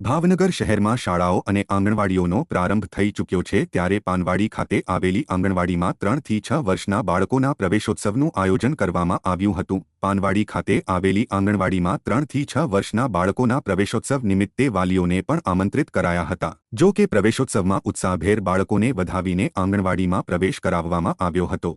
ભાવનગર શહેરમાં શાળાઓ અને આંગણવાડીઓનો પ્રારંભ થઈ ચૂક્યો છે ત્યારે પાનવાડી ખાતે આવેલી આંગણવાડીમાં 3 થી 6 વર્ષના બાળકોના પ્રવેશોત્સવનું આયોજન કરવામાં આવ્યું હતું। પાનવાડી ખાતે આવેલી આંગણવાડીમાં 3 થી 6 વર્ષના બાળકોના પ્રવેશોત્સવ નિમિત્તે વાલીઓને પણ આમંત્રિત કરાયા હતા। જો કે પ્રવેશોત્સવમાં ઉત્સાહભેર બાળકોને વધાવીને આંગણવાડીમાં પ્રવેશ કરાવવામાં આવ્યો હતો।